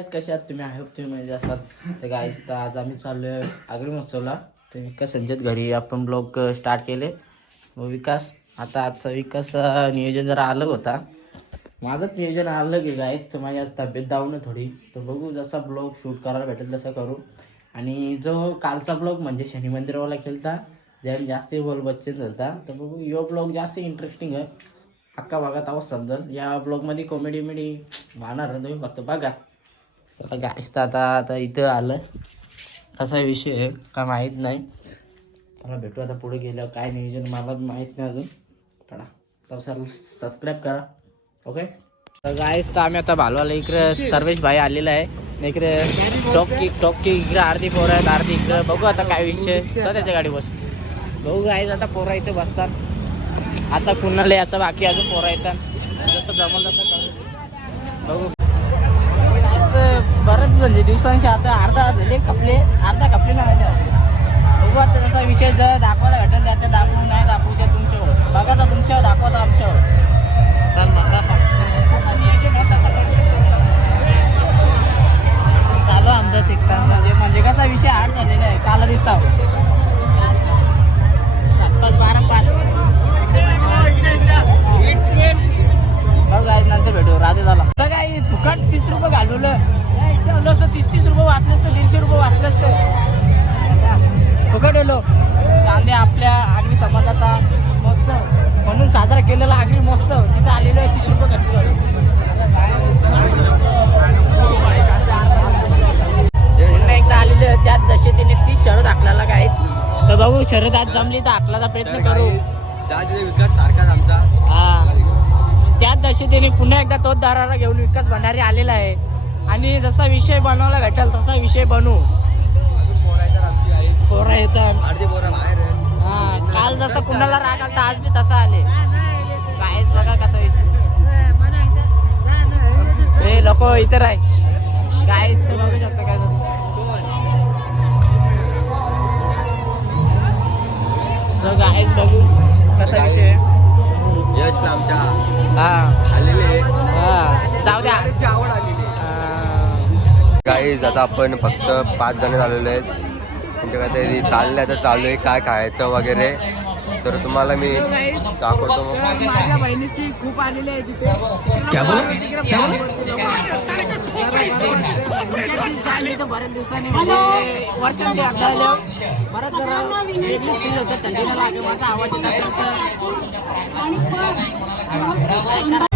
गाईस कशा आहात तुम्ही? आहे तुम्ही म्हणजे असाल. तर गाईस तर आज आम्ही चाललोय आगरी महोत्सवला. तर विकास संजयत घरी. आपण ब्लॉग स्टार्ट केले. व विकास आता आजचा विकास नियोजन जरा अलग होता. माझंच नियोजन अलग आहे गाईस तर माझी तब्येत दावून थोडी. तर बघू जसा ब्लॉग शूट करायला भेटेल तसा करू. आणि जो कालचा ब्लॉग म्हणजे शनी मंदिरावाला खेळता ज्याने जास्त बोल बच्चे होता तर बघू यो ब्लॉग जास्त इंटरेस्टिंग आहे. अख्खा भागात आवाज समजेल या ब्लॉगमध्ये कॉमेडी मिडी वाहणार तुम्ही फक्त बघा. चला गायस तर आता आता इथं आलं. कसा विषय? आहे का माहीत नाही. मला भेटू आता पुढे गेलं काय नियोजन मला माहीत नाही अजून. चला तर सर सबस्क्राईब करा. ओके तर गायस तर आम्ही आता भालवाला इकडे सर्वेश भाई आलेला आहे. इकडे टॉपकी टॉपकी इकडे आरती पोरं आहेत आरती इकडे. बघू आता काय विषय. तर त्याच्या गाडी बस. बघू गायस आता पोरं इथे बसतात. आता कुणाला याचा बाकी अजून पोरं येतात. जसं जमल तसं करू. बघू. बरंच म्हणजे दिवसांशी आता अर्धा झाले कपले अर्धा कपले नाही बघू आता तसा विषय जर दाखवायला भेटेल त्या दाखवू नाही दाखवू त्या तुमच्यावर. बघाचा तुमच्यावर दाखवायचा आमच्यावर. चल वाचलं असतं दीडशे रुपये वाचलं असतं फुकट येलो कांदे आपल्या आगरी समाजाचा महोत्सव. म्हणून साजरा केलेला आगरी महोत्सव. तिथं आलेलो आहे तीस रुपये खर्च पुन्हा एकदा आलेलो आहे. त्याच दशेतीने ती शरद आखल्याला काहीच तर बघू शरद आज जमली तर आखलाचा प्रयत्न करू. विकास सारखाच आमचा. हा. त्याच दशेतीने पुन्हा एकदा तोच दाराला घेऊन विकास भंडारी आलेला आहे. आणि जसा विषय बनवायला भेटेल तसा विषय बनवू. येतात. हा काल जसा कुणाला राग आलता आज बी तसा आले. कायच बघा कसा विषय. हे लोक इतर आहे काय बघू शकता काय सो गायच बघू कसा विषय. यश आमच्या हा. आलेले. हा. जाऊ द्या. आवड आलेली गाईज आता आपण फक्त पाच जण झालेलो आहेत. म्हणजे काहीतरी चाललंय तर चालू आहे काय खायचं वगैरे. तर तुम्हाला मी दाखवतो माझ्या बहिणीची खूप आलेली आहे तिथे. क्या बोला? तिथे बऱ्याच दिवसांनी वर्षांची आता बरंच जरा वेगळीच फील होतं थंडीला लागे माझा आवाज येत असेल तर.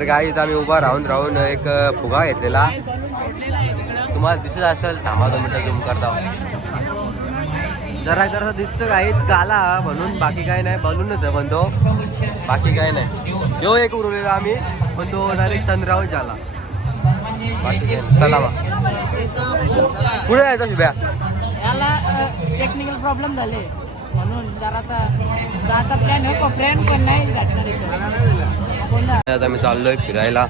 तर गाईज आम्ही उभा राहून राहून एक फुगा घेतलेला. तुम्हाला दिसत असेल थांबा दोन मिनिटं झूम करता. जरा जरा दिसतं काहीच काला म्हणून बाकी काही नाही. बनूनच म्हणतो बाकी काही नाही. जो एक उरलेला आम्ही पण तो डायरेक्ट चंद्रावर झाला. चला कुठे पुढे जायचं शुभ्या? टेक्निकल प्रॉब्लेम झाले. म्हणून जरासा जायचा प्लॅन आहे फ्रेंड पण नाही भेटणार इकडे. आता मी चाललोय फिरायला.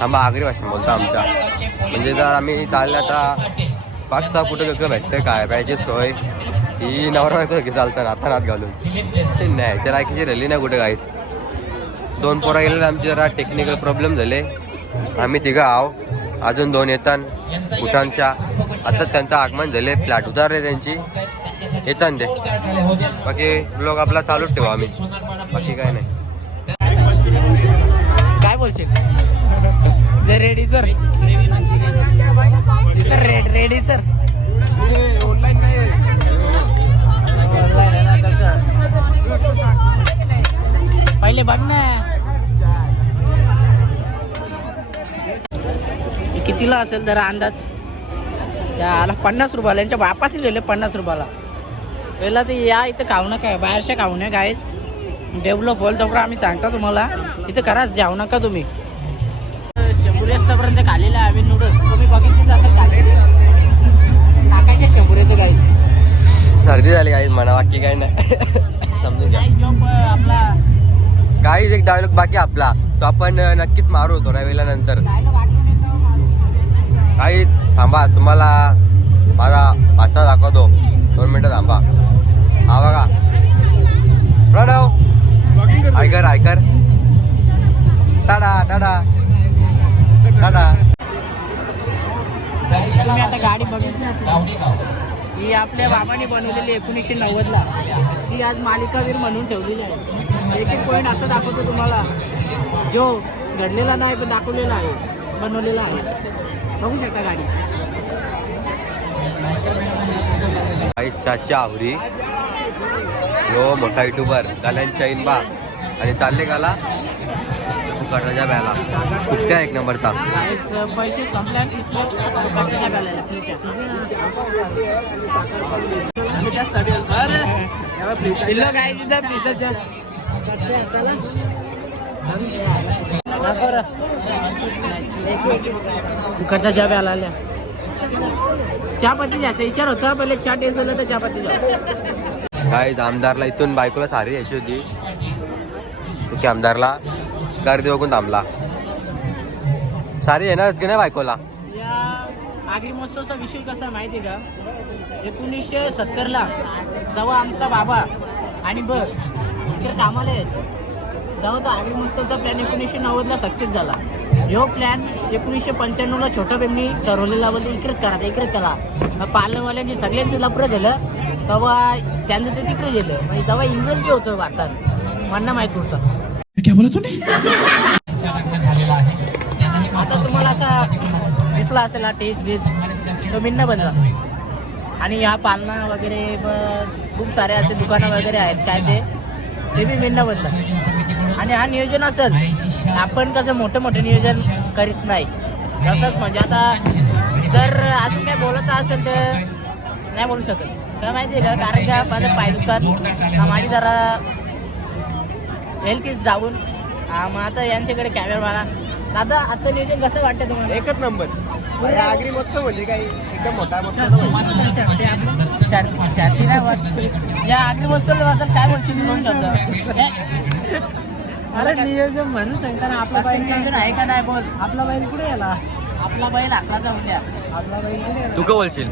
थांबा आगरी भाषा बोलतो आमच्या. म्हणजे जर आम्ही चाललं आता पाचता कुठं कसं भेटतं काय? पाहिजे सोय. ही नवरा बायको की चालतं हातात हात घालून. नाही त्या लायकीची रॅली नाही कुठं काहीच दोन पोरं गेले आमचे जरा टेक्निकल प्रॉब्लेम झाले. आम्ही तिघं आहो. अजून दोन येतात. कुठांच्या आता त्यांचं आगमन झाले फ्लॅट उतारले त्यांची. येतात ते बाकी ब्लॉग आपला चालूच ठेवा आम्ही. बाकी काय नाही. काय बोलशील? Ready sir red ready sir पहिले बघ ना. कितीला असेल जरा अंदाज? त्याला पन्नास रुपयाला. यांच्या बापाच लिहिले पन्नास रुपयाला. पहिला ते या इथं खाऊ नका काय बाहेरच्या खाऊ नये काय डेव्हलप होईल तर आम्ही सांगता तुम्हाला. इथं खराच जाऊ नका तुम्ही. शंभर रस्त्यापर्यंत खालेलं आहे आम्ही नूडल्स तुम्ही बघितलीच असं खाल्लेली नाकाच्या शंभर येतो काही सर्दी झाली काही म्हणा बाकी काय नाही. समजून घ्या. जॉब आपला. काहीच एक डायलॉग बाकी आपला. तो आपण अं, नक्कीच मारू होतो रविला नंतर. काहीच थांबा तुम्हाला माझा भाषा दाखवतो. दोन मिनटं थांबा. हा बघा. प्रणव ऐकर ऐकर टाडा टाडा टाडा तुम्ही आता गाडी बघितली ही आपल्या बाबाने बनवलेली एकोणीसशे नव्वदला. ती आज मालिकावीर म्हणून ठेवलेली आहे. एक एक पॉईंट असं दाखवतो तुम्हाला. जो घडलेला नाही पण दाखवलेला आहे. बनवलेला आहे. बघू शकता गाडी. आई चाची आवरी. यो मोठा युट्यूबर गाल्यांच्या इनबा आणि चालले गाला कर्णाच्या ब्याला कुठल्या एक नंबरचा. पैसे संपल्या कुकरचा चहा प्यायला आल्या. चहा पत्ती घ्यायचा विचार होता पहिले चहा टेस्ट झालं तर चहा पत्ती घ्या. काय आमदारला इथून बायकोला सारी यायची होती. ओके आमदारला. गर्दी बघून थांबला. सारी येणारच की नाही बायकोला? आगरी महोत्सवचा विषय कसा माहिती का? एकोणीसशे सत्तरला जेव्हा आमचा बाबा आणि ब इकडे कामाला यायचं. जेव्हा तो आगरी महोत्सवचा प्लॅन एकोणीसशे नव्वदला सक्सेस झाला. जो प्लॅन एकोणीसशे पंच्याण्णवला छोट्या बेमनी ठरवलेला बोलले इकडेच करा ते इकडेच करा. मग पालनवाल्यांची सगळ्यांचं लपडं झालं. तेव्हा त्यांचं ते तिकडे गेलं. म्हणजे तेव्हा इंग्रज बी होतं भारतात. म्हणणं माहीत होतं आता तुम्हाला असा दिसला असेल हा टेज बेज तो भिन्न बनला. आणि ह्या पालना वगैरे खूप सारे असे दुकानं वगैरे आहेत काय ते ते बी भिन्न बनलं. आणि हा नियोजन असेल आपण कसं मोठं मोठं नियोजन करीत नाही. तसंच म्हणजे आता जर अजून काय बोलायचं असेल तर नाही बोलू शकत. काय माहिती आहे का? कारण का माझं पाय दुकान माझी जरा हेल्थ इज डाऊन मग आता यांच्याकडे कॅमेरा मारा दादा आजचं नियोजन कसं वाटतं तुम्हाला? एकच नंबर. आगरी म्हणजे काही एकदम मोठा या आगरी काय बोलशील तू? दोन शब्द अरे नियोजन म्हणून सांगताना आपला बैल नियोजन आहे का नाही बोल. आपला बैल कुठे गेला? आपला बैल आकलाचा उद्या आपला बैल कुठे गेला? तू का बोलशील?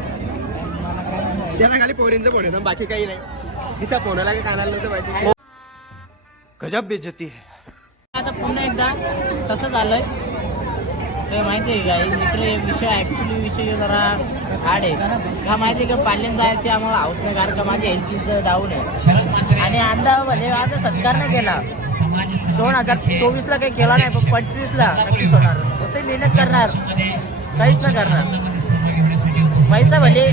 त्याला खाली पोरींचं फोन येतं बाकी काही नाही. तिचा फोनाला काही कानाला नव्हतं माहिती. गजब बेजती आता पुन्हा एकदा तसं झालंय. ते माहिती आहे का? इकडे विषय ॲक्च्युली विषय जरा हार्ड आहे. का माहिती आहे का? पाल्यान जायचे आम्हाला हाऊस नाही कारण का माझी हेल्थ डाऊन आहे. आणि अंदा भले आता सत्कार नाही केला. दोन हजार चोवीसला काही केला नाही पण पंचवीसला नक्कीच होणार. मेहनत करणार. काहीच नाही करणार. पैसा भले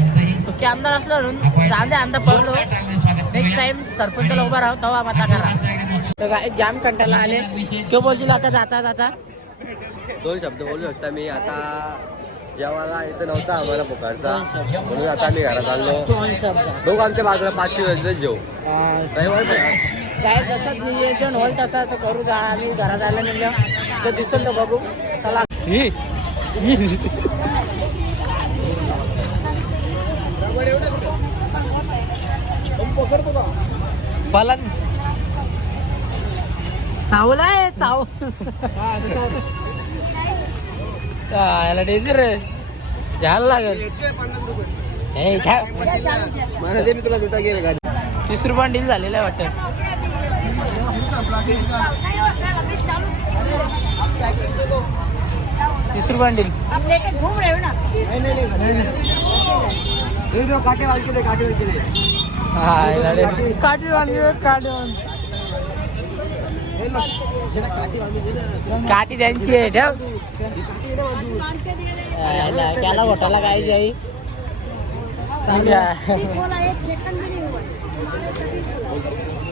तो की आमदार असलो म्हणून जाऊ दे आमदार पडलो नेक्स्ट टाइम सरपंचाला उभा राहू तेव्हा माता करा. तर काय जाम कंटाळा आले. तो बोलतील आता जाता जाता. दोन शब्द बोलू शकता मी. आता जेवायला इथं नव्हता आम्हाला पुकारचा म्हणून आता आम्ही घरात आलो. दोन शब्द. दोघं आमच्या बाजूला पाचशे वेळेस जेव आज. काय जसं नियोजन होईल तसं तर करू जा. आम्ही घरात आलं निघलं तर दिसेल तर बघू. चला. पलन चावलाय चाव. याला डेंजर घ्यायला लागेल. हे मला ते मी तुला देता गेले गाडी तीस रुपये डील झालेलं आहे वाटतं. तीस रुपये डील हम लेके घूम रहे हो ना. काटे वालके दे काटे वालके दे काठी त्यांची आहे ठेव. याला- त्याला घोटाला काय जाई बोला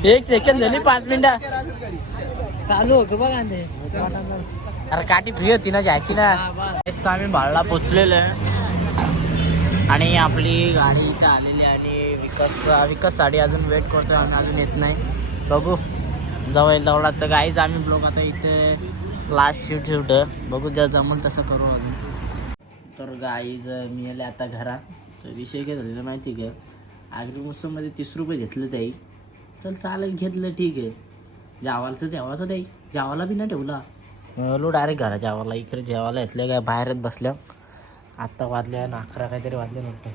एक सेकंड झाली पाच मिनिटं. चालू होतं बघा अरे काठी फ्री होती ना जायची ना. एक तर आम्ही बाळला पोचलेलो आहे. आणि आपली गाडी इथं आलेली आणि विकास विकास साडी अजून वेट करतोय आम्ही अजून येत नाही. बघू. जवळ जवळ तर गाईच आम्ही ब्लॉग आता इथे लास्ट शूट शूट बघू जर जमल तसं करू अजून. तर गाईज मी आले आता घरात. तर विषय काय झालेला माहिती का? आगरी महोत्सवमध्ये तीस रुपये घेतले ताई. चल चालेल घेतलं ठीक आहे. जेवायला तर जेवायचं नाही जेवायला बी नाही ठेवला. लो डायरेक्ट घरा जेवायला. इकडे जेवायला येतले काय? बाहेरच बसल्या. आत्ता वाजल्या ना अकरा काहीतरी वाजले नव्हते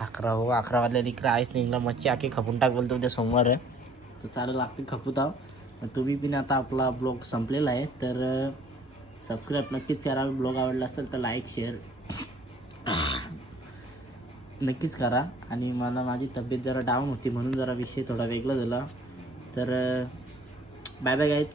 अकरा हो अकरा वाजल्या इकडे आईस निघला. मच्छी आखी खपून टाक बोलतो उद्या सोमवार आहे. तर चालेल लागते खपूत आहो तुम्ही पण आता आपला ब्लॉग संपलेला आहे. तर सबस्क्राईब नक्कीच करा. ब्लॉग आवडला असेल तर लाईक शेअर नक्कीच करा. आणि मला माझी तब्येत जरा डाऊन होती म्हणून जरा विषय थोडा वेगळा झाला. तर बाय बाय गाईच